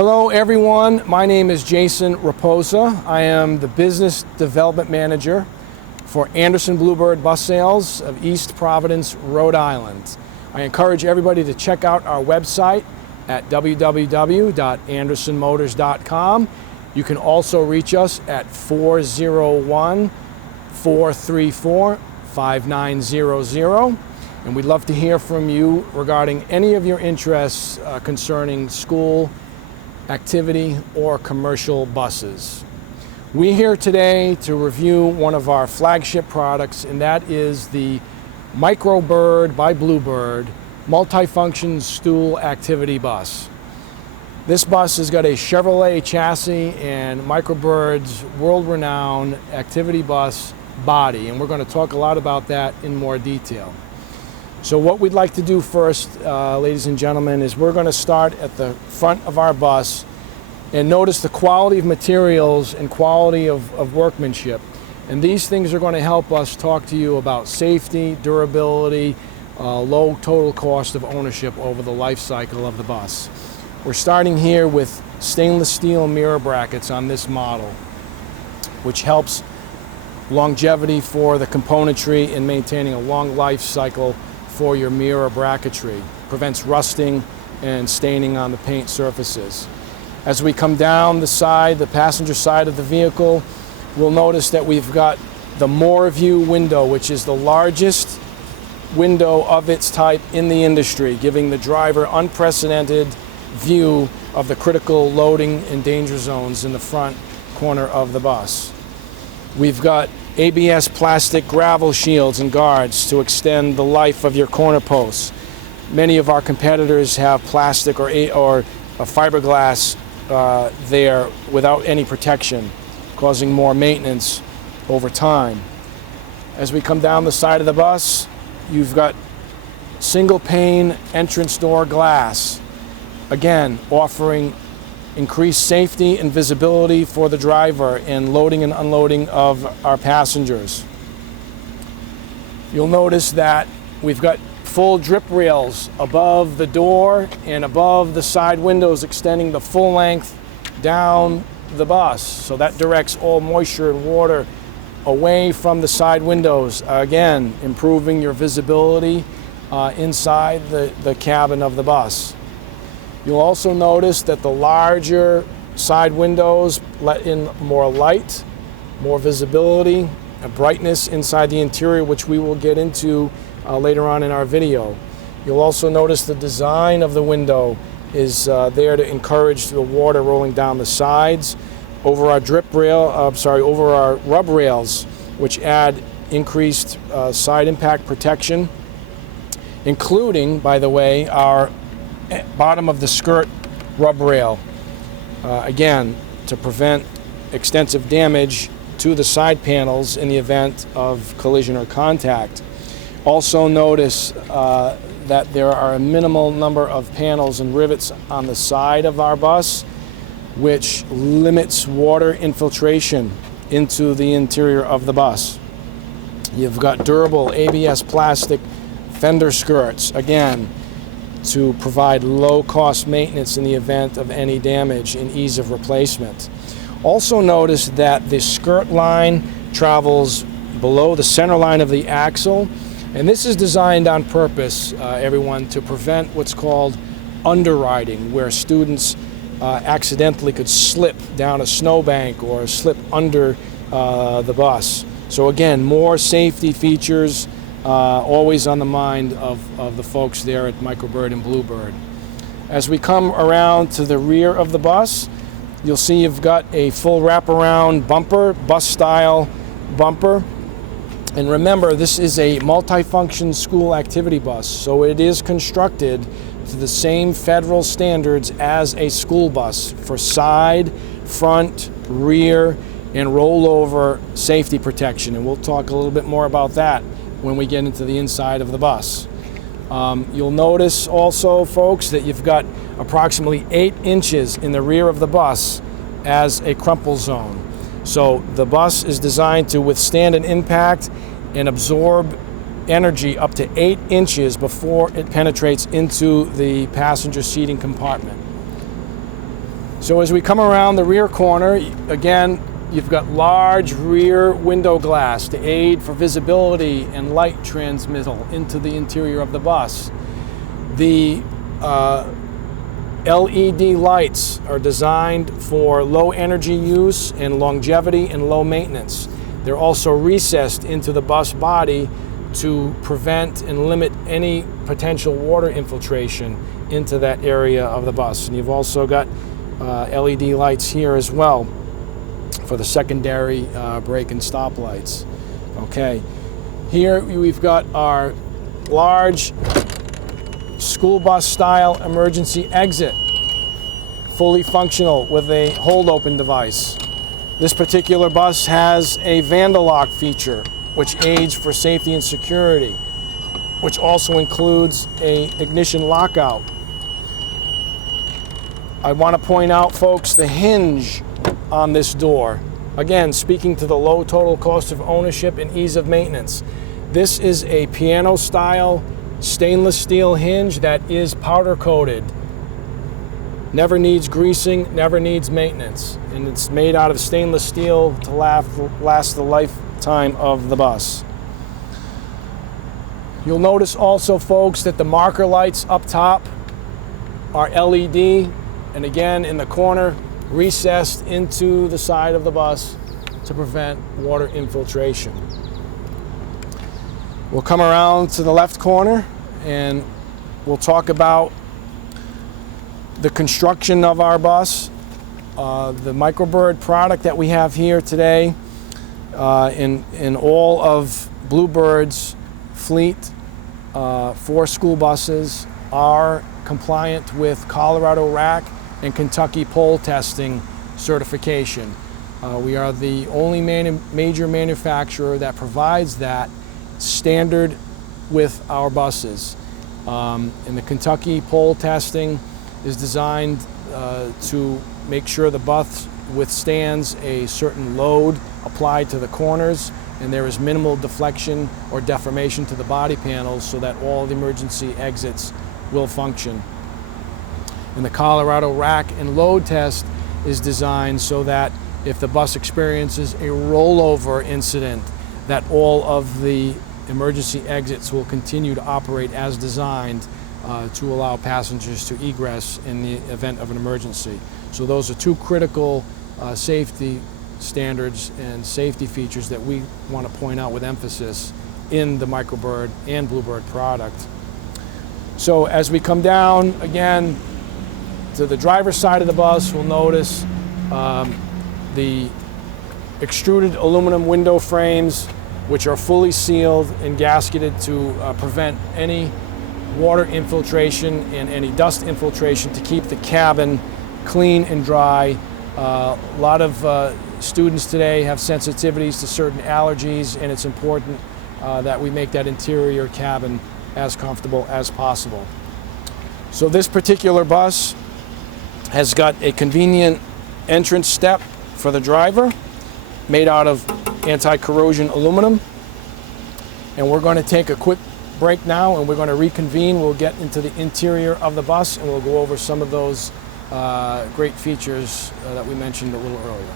Hello everyone, my name is Jason Raposa. I am the Business Development Manager for Anderson Bluebird Bus Sales of East Providence, Rhode Island. I encourage everybody to check out our website at www.andersonmotors.com. You can also reach us at 401-434-5900. And we'd love to hear from you regarding any of your interests concerning school, activity, or commercial buses. We're here today to review one of our flagship products, and that is the Microbird by Bluebird multifunction stool activity bus. This bus has got a Chevrolet chassis and Microbird's world-renowned activity bus body, and we're going to talk a lot about that in more detail. So what we'd like to do first, ladies and gentlemen, is we're going to start at the front of our bus and notice the quality of materials and quality of workmanship. And these things are going to help us talk to you about safety, durability, low total cost of ownership over the life cycle of the bus. We're starting here with stainless steel mirror brackets on this model, which helps longevity for the componentry in maintaining a long life cycle for your mirror bracketry. Prevents rusting and staining on the paint surfaces. As we come down the side, the passenger side of the vehicle, we'll notice that we've got the More View window, which is the largest window of its type in the industry, giving the driver unprecedented view of the critical loading and danger zones in the front corner of the bus. We've got ABS plastic gravel shields and guards to extend the life of your corner posts. Many of our competitors have plastic or a fiberglass there without any protection, causing more maintenance over time. As we come down the side of the bus, you've got single pane entrance door glass, again offering increased safety and visibility for the driver in loading and unloading of our passengers. You'll notice that we've got full drip rails above the door and above the side windows, extending the full length down the bus. So that directs all moisture and water away from the side windows, again improving your visibility inside the cabin of the bus. You'll also notice that the larger side windows let in more light, more visibility, and brightness inside the interior, which we will get into later on in our video. You'll also notice the design of the window is there to encourage the water rolling down the sides over our over our rub rails, which add increased side impact protection, including, by the way, our bottom of the skirt rub rail, again to prevent extensive damage to the side panels in the event of collision or contact. Also notice that there are a minimal number of panels and rivets on the side of our bus, which limits water infiltration into the interior of the bus. You've got durable ABS plastic fender skirts, again to provide low-cost maintenance in the event of any damage and ease of replacement. Also notice that the skirt line travels below the center line of the axle, and this is designed on purpose, everyone, to prevent what's called underriding, where students accidentally could slip down a snowbank or slip under the bus. So again, more safety features always on the mind of the folks there at Microbird and Bluebird. As we come around to the rear of the bus, you'll see you've got a full wraparound bumper, bus-style bumper. And remember, this is a multifunction school activity bus, so it is constructed to the same federal standards as a school bus for side, front, rear, and rollover safety protection. And we'll talk a little bit more about that when we get into the inside of the bus. You'll notice also, folks, that you've got approximately 8 inches in the rear of the bus as a crumple zone. So the bus is designed to withstand an impact and absorb energy up to 8 inches before it penetrates into the passenger seating compartment. So as we come around the rear corner, again, you've got large rear window glass to aid for visibility and light transmittal into the interior of the bus. The LED lights are designed for low energy use and longevity and low maintenance. They're also recessed into the bus body to prevent and limit any potential water infiltration into that area of the bus. And you've also got LED lights here as well for the secondary brake and stop lights. Okay, here we've got our large school bus style emergency exit, fully functional with a hold open device. This particular bus has a vandal lock feature, which aids for safety and security, which also includes a ignition lockout. I want to point out, folks, the hinge on this door. Again, speaking to the low total cost of ownership and ease of maintenance. This is a piano style stainless steel hinge that is powder coated. Never needs greasing, never needs maintenance. And it's made out of stainless steel to last the lifetime of the bus. You'll notice also, folks, that the marker lights up top are LED, and again in the corner, recessed into the side of the bus to prevent water infiltration. We'll come around to the left corner and we'll talk about the construction of our bus. The Microbird product that we have here today in all of Bluebird's fleet for school buses are compliant with Colorado RAC and Kentucky pole testing certification. We are the only major manufacturer that provides that standard with our buses. And the Kentucky pole testing is designed to make sure the bus withstands a certain load applied to the corners, and there is minimal deflection or deformation to the body panels so that all the emergency exits will function. And the Colorado rack and load test is designed so that if the bus experiences a rollover incident, that all of the emergency exits will continue to operate as designed to allow passengers to egress in the event of an emergency. So those are two critical safety standards and safety features that we want to point out with emphasis in the Microbird and Bluebird product. So as we come down again to the driver's side of the bus, we'll notice the extruded aluminum window frames, which are fully sealed and gasketed to prevent any water infiltration and any dust infiltration to keep the cabin clean and dry. A lot of students today have sensitivities to certain allergies, and it's important that we make that interior cabin as comfortable as possible. So this particular bus has got a convenient entrance step for the driver made out of anti-corrosion aluminum. And we're going to take a quick break now, and we're going to reconvene. We'll get into the interior of the bus and we'll go over some of those great features that we mentioned a little earlier.